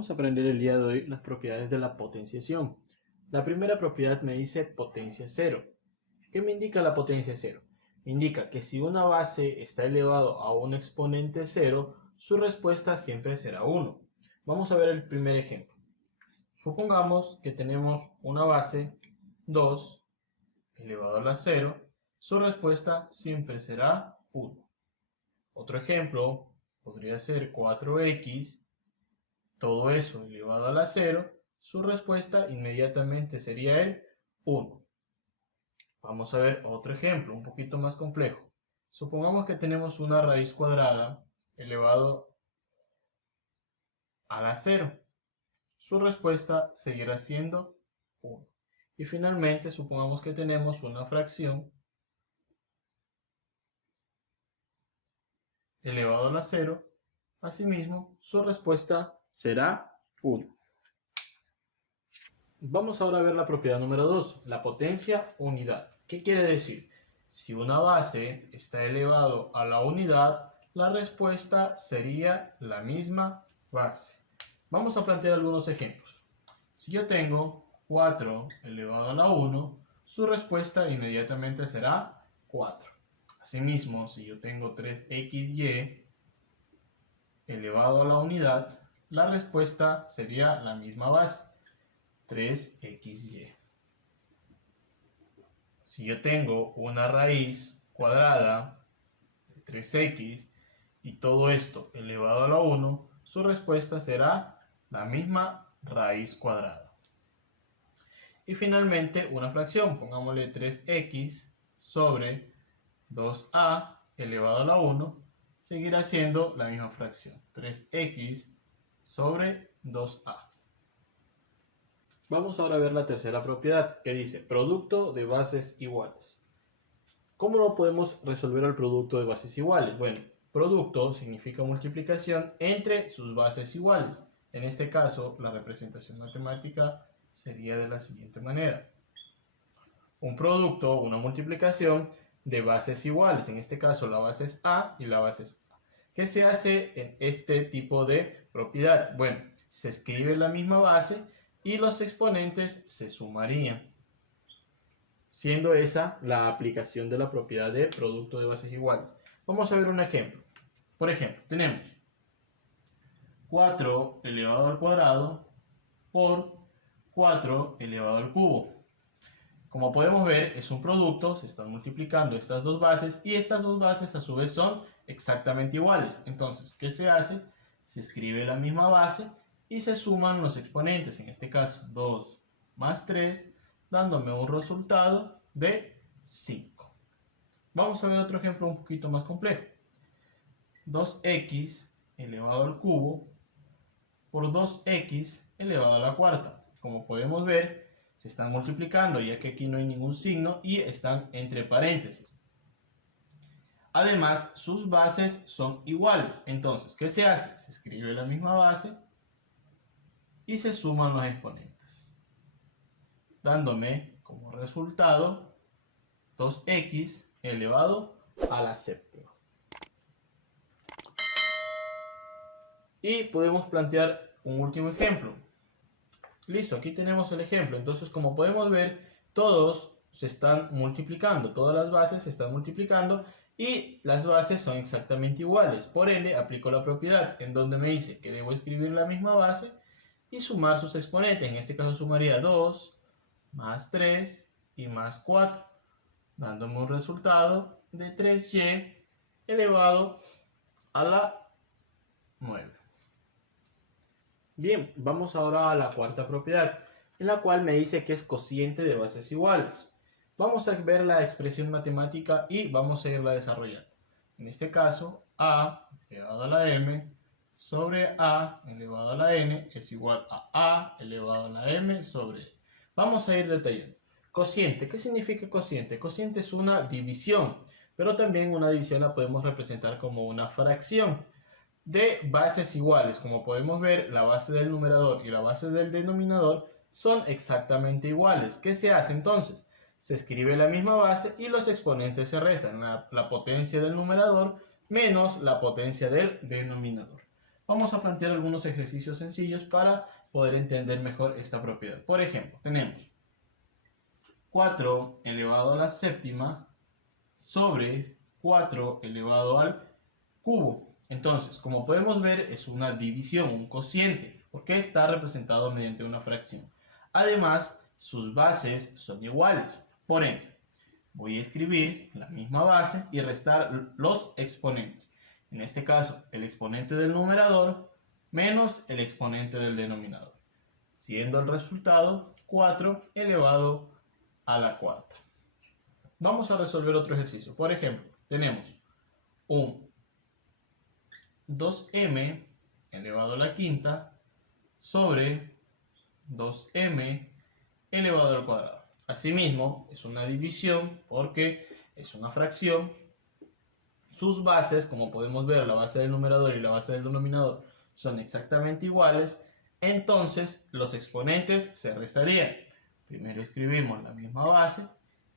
Vamos a aprender el día de hoy las propiedades de la potenciación. La primera propiedad me dice potencia cero. ¿Qué me indica la potencia cero? Me indica que si una base está elevado a un exponente cero, su respuesta siempre será 1. Vamos a ver el primer ejemplo. Supongamos que tenemos una base 2 elevado a la 0, su respuesta siempre será 1. Otro ejemplo podría ser 4x, todo eso elevado a la 0, su respuesta inmediatamente sería el 1. Vamos a ver otro ejemplo, un poquito más complejo. Supongamos que tenemos una raíz cuadrada elevado a la 0. Su respuesta seguirá siendo 1. Y finalmente, supongamos que tenemos una fracción elevado a la 0. Asimismo, su respuesta será 1. Vamos ahora a ver la propiedad número 2, la potencia unidad. ¿Qué quiere decir? Si una base está elevado a la unidad, la respuesta sería la misma base. Vamos a plantear algunos ejemplos. Si yo tengo 4 elevado a la 1, su respuesta inmediatamente será 4. Asimismo, si yo tengo 3xy elevado a la unidad, la respuesta sería la misma base, 3xy. Si yo tengo una raíz cuadrada de 3x y todo esto elevado a la 1, su respuesta será la misma raíz cuadrada. Y finalmente una fracción, pongámosle 3x sobre 2a elevado a la 1, seguirá siendo la misma fracción, 3x sobre 2a. Vamos ahora a ver la tercera propiedad, que dice producto de bases iguales. ¿Cómo lo podemos resolver el producto de bases iguales? Bueno, producto significa multiplicación entre sus bases iguales. En este caso, la representación matemática sería de la siguiente manera. Un producto, una multiplicación de bases iguales. En este caso, la base es A y la base es A. ¿Qué se hace en este tipo de propiedad? Bueno, se escribe la misma base y los exponentes se sumarían, siendo esa la aplicación de la propiedad de producto de bases iguales. Vamos a ver un ejemplo. Por ejemplo, tenemos 4 elevado al cuadrado por 4 elevado al cubo. Como podemos ver, es un producto, se están multiplicando estas dos bases y estas dos bases a su vez son exactamente iguales. Entonces, ¿qué se hace? Se escribe la misma base y se suman los exponentes, en este caso 2 más 3, dándome un resultado de 5. Vamos a ver otro ejemplo un poquito más complejo. 2x elevado al cubo por 2x elevado a la cuarta. Como podemos ver, se están multiplicando ya que aquí no hay ningún signo y están entre paréntesis. Además, sus bases son iguales. Entonces, ¿qué se hace? Se escribe la misma base y se suman los exponentes, dándome como resultado 2x elevado a la séptima. Y podemos plantear un último ejemplo. Listo, aquí tenemos el ejemplo. Entonces, como podemos ver, todos se están multiplicando, todas las bases se están multiplicando y las bases son exactamente iguales. Por ende, aplico la propiedad en donde me dice que debo escribir la misma base y sumar sus exponentes. En este caso sumaría 2 más 3 y más 4, dándome un resultado de 3y elevado a la 9. Bien, vamos ahora a la cuarta propiedad, en la cual me dice que es cociente de bases iguales. Vamos a ver la expresión matemática y vamos a irla desarrollando. En este caso, a elevado a la m sobre a elevado a la n es igual a elevado a la m sobre n. Vamos a ir detallando. Cociente, ¿qué significa cociente? Cociente es una división, pero también una división la podemos representar como una fracción de bases iguales. Como podemos ver, la base del numerador y la base del denominador son exactamente iguales. ¿Qué se hace entonces? Se escribe la misma base y los exponentes se restan. La potencia del numerador menos la potencia del denominador. Vamos a plantear algunos ejercicios sencillos para poder entender mejor esta propiedad. Por ejemplo, tenemos 4 elevado a la séptima sobre 4 elevado al cubo. Entonces, como podemos ver, es una división, un cociente, porque está representado mediante una fracción. Además, sus bases son iguales. Por ende, voy a escribir la misma base y restar los exponentes. En este caso, el exponente del numerador menos el exponente del denominador, siendo el resultado 4 elevado a la cuarta. Vamos a resolver otro ejercicio. Por ejemplo, tenemos un 2m elevado a la quinta sobre 2m elevado al cuadrado. Asimismo, es una división porque es una fracción. Sus bases, como podemos ver, la base del numerador y la base del denominador son exactamente iguales. Entonces, los exponentes se restarían. Primero escribimos la misma base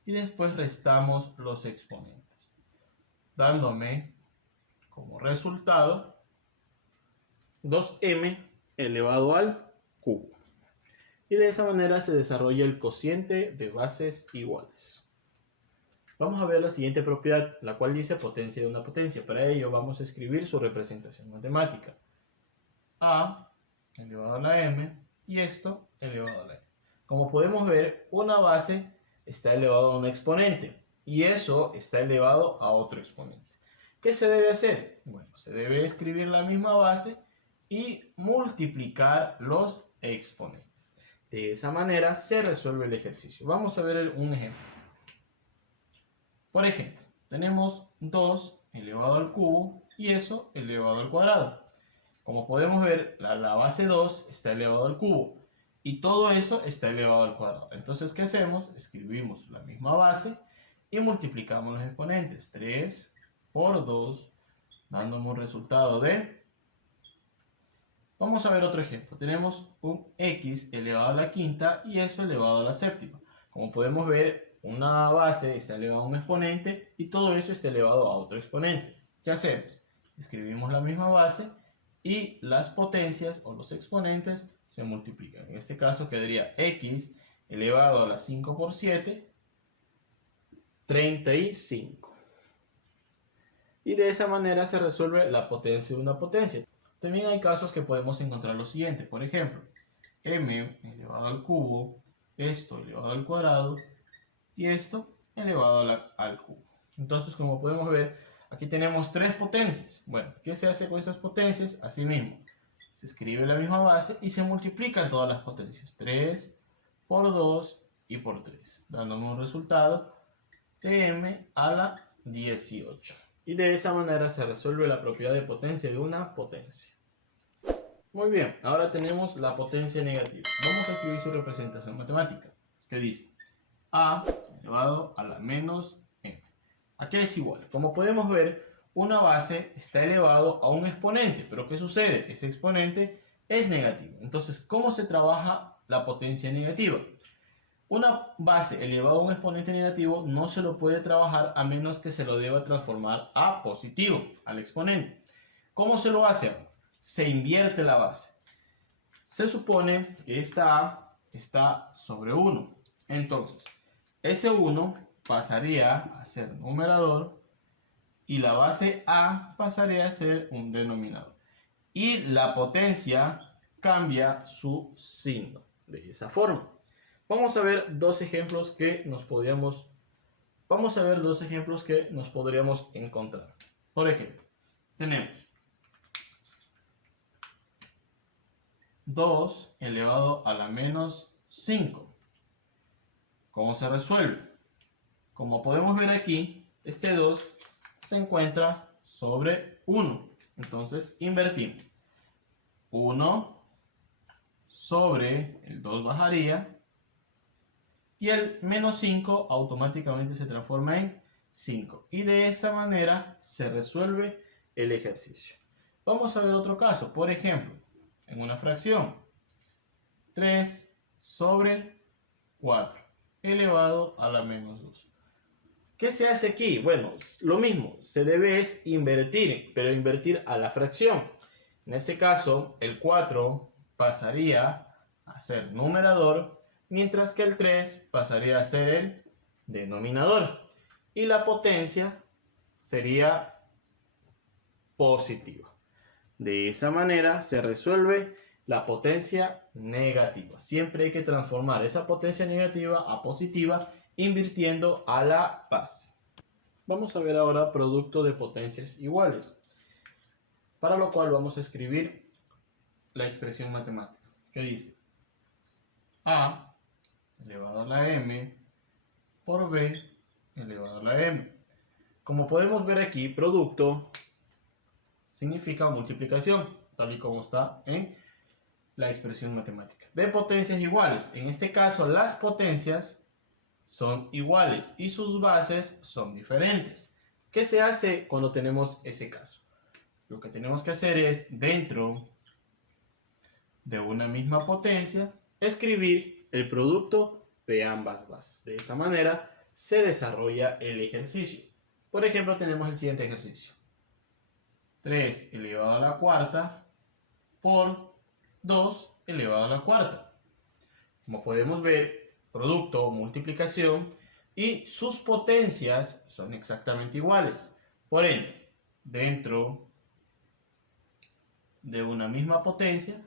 y después restamos los exponentes, dándome como resultado 2m elevado al cubo. Y de esa manera se desarrolla el cociente de bases iguales. Vamos a ver la siguiente propiedad, la cual dice potencia de una potencia. Para ello vamos a escribir su representación matemática. A elevado a la m y esto elevado a la m. Como podemos ver, una base está elevado a un exponente y eso está elevado a otro exponente. ¿Qué se debe hacer? Bueno, se debe escribir la misma base y multiplicar los exponentes. De esa manera se resuelve el ejercicio. Vamos a ver un ejemplo. Por ejemplo, tenemos 2 elevado al cubo y eso elevado al cuadrado. Como podemos ver, la base 2 está elevado al cubo y todo eso está elevado al cuadrado. Entonces, ¿qué hacemos? Escribimos la misma base y multiplicamos los exponentes. 3 por 2, dándome un resultado de... Vamos a ver otro ejemplo. Tenemos un x elevado a la quinta y eso elevado a la séptima. Como podemos ver, una base está elevada a un exponente y todo eso está elevado a otro exponente. ¿Qué hacemos? Escribimos la misma base y las potencias o los exponentes se multiplican. En este caso quedaría x elevado a la 5 por 7, 35. Y de esa manera se resuelve la potencia de una potencia. También hay casos que podemos encontrar lo siguiente. Por ejemplo, m elevado al cubo, esto elevado al cuadrado y esto elevado al cubo. Entonces, como podemos ver, aquí tenemos tres potencias. Bueno, ¿qué se hace con esas potencias? Asimismo, se escribe la misma base y se multiplican todas las potencias. 3 por 2 y por 3, dándome un resultado de m a la 18. Y de esa manera se resuelve la propiedad de potencia de una potencia. Muy bien, ahora tenemos la potencia negativa. Vamos a escribir su representación matemática, que dice a elevado a la menos m. ¿A qué es igual? Como podemos ver, una base está elevado a un exponente, pero ¿qué sucede? Ese exponente es negativo. Entonces, ¿cómo se trabaja la potencia negativa? Una base elevada a un exponente negativo no se lo puede trabajar a menos que se lo deba transformar a positivo, al exponente. ¿Cómo se lo hace? Se invierte la base. Se supone que esta a está sobre 1. Entonces, ese 1 pasaría a ser numerador y la base a pasaría a ser un denominador. Y la potencia cambia su signo de esa forma. Vamos a ver dos ejemplos que nos podríamos encontrar. Por ejemplo, tenemos 2 elevado a la menos 5. ¿Cómo se resuelve? Como podemos ver aquí, este 2 se encuentra sobre 1. Entonces invertimos. 1 sobre el 2 bajaría. Y el menos 5 automáticamente se transforma en 5. Y de esa manera se resuelve el ejercicio. Vamos a ver otro caso. Por ejemplo, en una fracción. 3 sobre 4 elevado a la menos 2. ¿Qué se hace aquí? Bueno, lo mismo. Se debe invertir, pero invertir a la fracción. En este caso, el 4 pasaría a ser numerador, mientras que el 3 pasaría a ser el denominador. Y la potencia sería positiva. De esa manera se resuelve la potencia negativa. Siempre hay que transformar esa potencia negativa a positiva invirtiendo a la base. Vamos a ver ahora producto de potencias iguales, para lo cual vamos a escribir la expresión matemática que dice a elevado a la m por b elevado a la m. Como podemos ver aquí, producto significa multiplicación, tal y como está en la expresión matemática. De potencias iguales, en este caso las potencias son iguales y sus bases son diferentes. ¿Qué se hace cuando tenemos ese caso? Lo que tenemos que hacer es, dentro de una misma potencia, escribir el producto de ambas bases. De esa manera se desarrolla el ejercicio. Por ejemplo, tenemos el siguiente ejercicio. 3 elevado a la cuarta por 2 elevado a la cuarta. Como podemos ver, producto, multiplicación y sus potencias son exactamente iguales. Por ende, dentro de una misma potencia,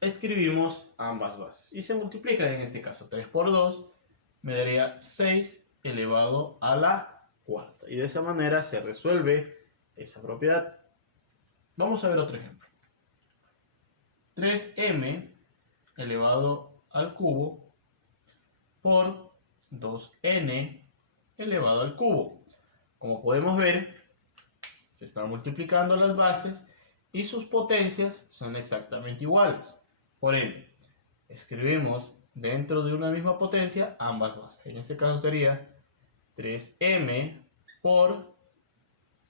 escribimos ambas bases y se multiplican. En este caso 3 por 2 me daría 6 elevado a la cuarta, y de esa manera se resuelve esa propiedad. Vamos a ver otro ejemplo. 3m elevado al cubo por 2n elevado al cubo. Como podemos ver, se están multiplicando las bases y sus potencias son exactamente iguales. Por ende, escribimos dentro de una misma potencia ambas bases. En este caso sería 3m por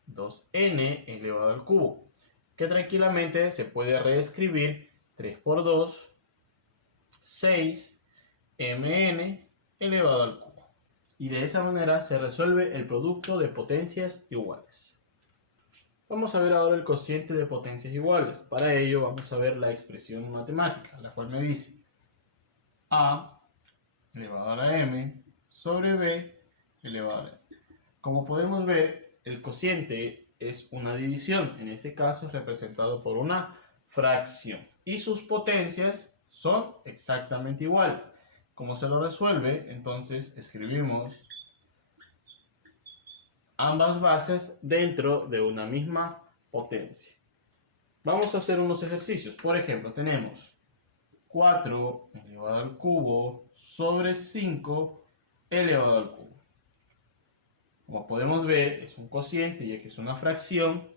2n elevado al cubo, que tranquilamente se puede reescribir 3 por 2, 6mn elevado al cubo. Y de esa manera se resuelve el producto de potencias iguales. Vamos a ver ahora el cociente de potencias iguales. Para ello vamos a ver la expresión matemática, la cual me dice a elevado a la m sobre b elevado a la m. Como podemos ver, el cociente es una división. En este caso es representado por una fracción. Y sus potencias son exactamente iguales. ¿Cómo se lo resuelve? Entonces escribimos ambas bases dentro de una misma potencia. Vamos a hacer unos ejercicios. Por ejemplo, tenemos 4 elevado al cubo sobre 5 elevado al cubo. Como podemos ver, es un cociente ya que es una fracción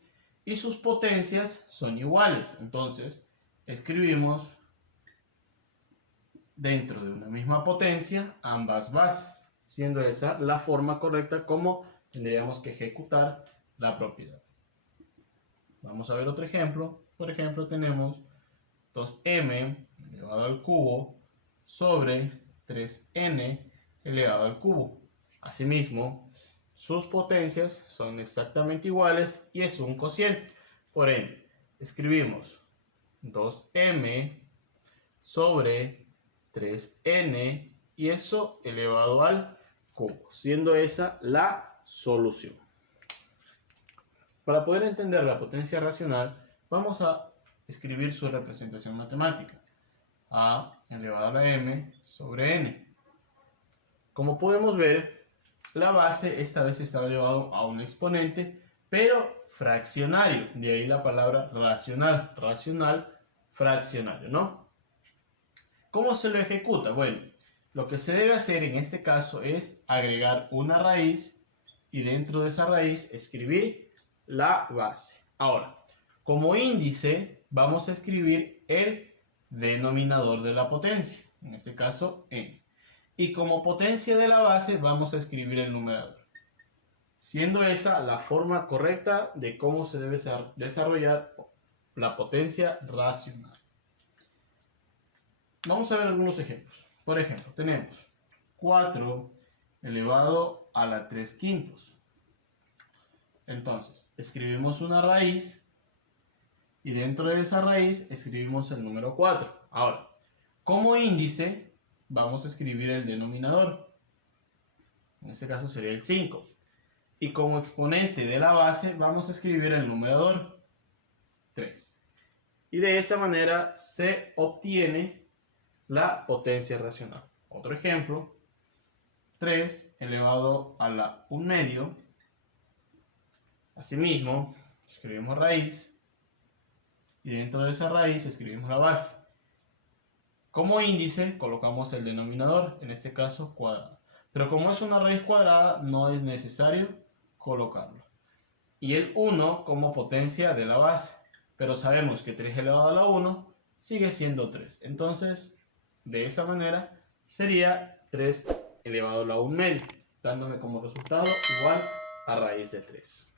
y sus potencias son iguales. Entonces, escribimos dentro de una misma potencia ambas bases, siendo esa la forma correcta como tendríamos que ejecutar la propiedad. Vamos a ver otro ejemplo. Por ejemplo, tenemos 2m elevado al cubo sobre 3n elevado al cubo. Asimismo, sus potencias son exactamente iguales y es un cociente. Por ende, escribimos 2m sobre 3n y eso elevado al cubo, siendo esa la solución. Para poder entender la potencia racional, vamos a escribir su representación matemática. A elevado a la m sobre n. Como podemos ver, la base esta vez está elevado a un exponente, pero fraccionario. De ahí la palabra racional. Racional, fraccionario, ¿no? ¿Cómo se lo ejecuta? Bueno, lo que se debe hacer en este caso es agregar una raíz y dentro de esa raíz escribir la base. Ahora, como índice vamos a escribir el denominador de la potencia, en este caso n. Y como potencia de la base vamos a escribir el numerador, siendo esa la forma correcta de cómo se debe desarrollar la potencia racional. Vamos a ver algunos ejemplos. Por ejemplo, tenemos 4 elevado a la 3/5. Entonces, escribimos una raíz y dentro de esa raíz escribimos el número 4. Ahora, como índice vamos a escribir el denominador. En este caso sería el 5. Y como exponente de la base vamos a escribir el numerador 3. Y de esta manera se obtiene la potencia racional. Otro ejemplo, 3 elevado a la 1/2. Asimismo, escribimos raíz y dentro de esa raíz escribimos la base. Como índice colocamos el denominador, en este caso cuadrado. Pero como es una raíz cuadrada no es necesario colocarlo. Y el 1 como potencia de la base. Pero sabemos que 3 elevado a la 1 sigue siendo 3. Entonces, de esa manera sería 3 elevado a la 1/2, dándome como resultado igual a raíz de 3.